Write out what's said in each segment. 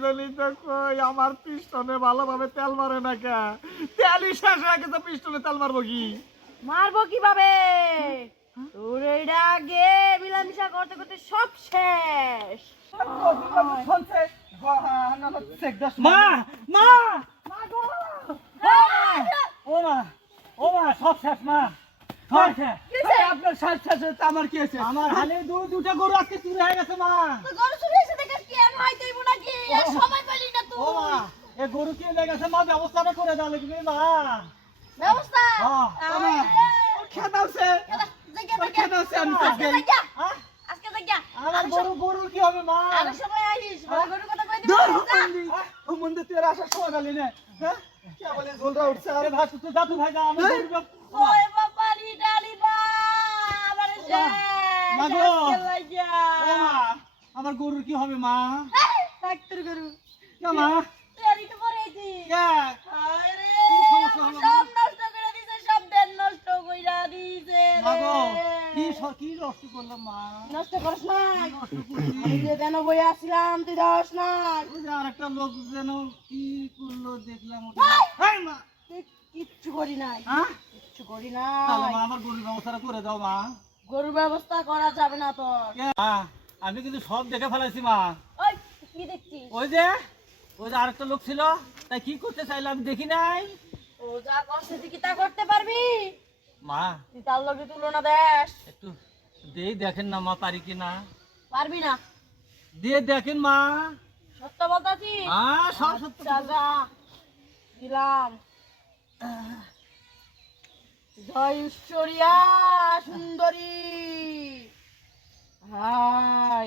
জলি তো কই আমার পিস্টনে ভালোভাবে তেল মারে না কে তেলই শেষ হয়ে গেছে পিস্টনে তেল মারবো কি মারবো কিভাবে? তোর এইটা আগে মিলামিশা করতে করতে সব শেষ। মা মা ও মা ও মা সব শেষ মা আপনার শেষ শেষ আমার কি আছে আমার হালে দুটা গরু আজকে চুরি হয়ে গেছে মা গরু চুরি এসে দেখে কি আর হয় তুই নাকি আর সময় পেলি না তুই। ও মা এ গরু কি হয়ে গেছে মা ব্যবস্থাটা করে দাও লাগবে মা ব্যবস্থা খেদাওছে খেদাওছে আমি আজকে দেখা আমার গরু কি হবে মা আর সময় আইস গরু কথা কই দিবি ও মন্দির তুই আসার সময় গেলি না হ্যাঁ কি বলে ঝোলটা উঠছে আরে ভাই তুই যা তুই ভাই যা আমি ওই বাবা লিডালি বা আমারে শেষ আমার গরুর কি হবে মা ডাক্তার গরু না মা তেরি তো পড়েছি কে আরে কি সমস্যা হলো সব নষ্ট করে দিছে সব দেন নষ্ট কইরা দিছে মা গো রে কি নষ্ট করলাম মা নষ্ট করছ না নষ্ট করছি আমি যে কেন বই আসলাম তুই দাস না ওই যে আরেকটা লোক যেন কি করলো দেখলাম ওটা এই মা তুই কিচ্ছু করি নাই হ্যাঁ কিচ্ছু করি তাহলে নাই মা আমার গরুর ব্যবস্থাটা করে দাও মা গরুর ব্যবস্থা করা যাবে না তোর মা আমি কিন্তু সব দেখে ফেলাইছি মা ওই কি দেখছিস ওই যে আরেকটা লোক ছিল তাই কি করতে চাইলাম দেখি নাই ও যা করছে তুই কি তা করতে পারবি মা তুই তার লগে তুলনা দেশ একটু দিয়ে দেখেন না মা পারি কি না পারবি না দিয়ে দেখেন মা সত্য বলতাছি সব সত্য আচ্ছা যা দিলাম জয় ঈশ্বরিয়া সুন্দরী হাই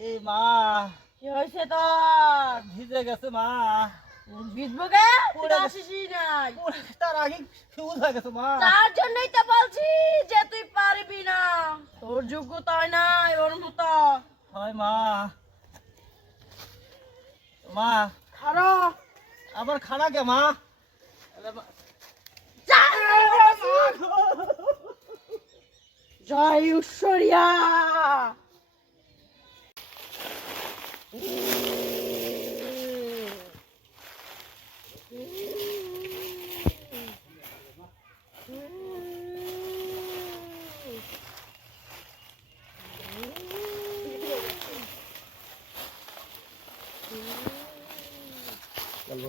এই মা কি হয়েছে তোর ভিজে গেছে মা ভিজবো গে তুই আসিসই নাই তার আগে ফিউজ হয়ে গেছে মা তার জন্যই তো বলছি যে তুই পারবি না তোর যোগ্যতা নাই ওর মতো হয় মা মা খারো আবার খানা কে মা জয় ঈশ্বরিয়া চলো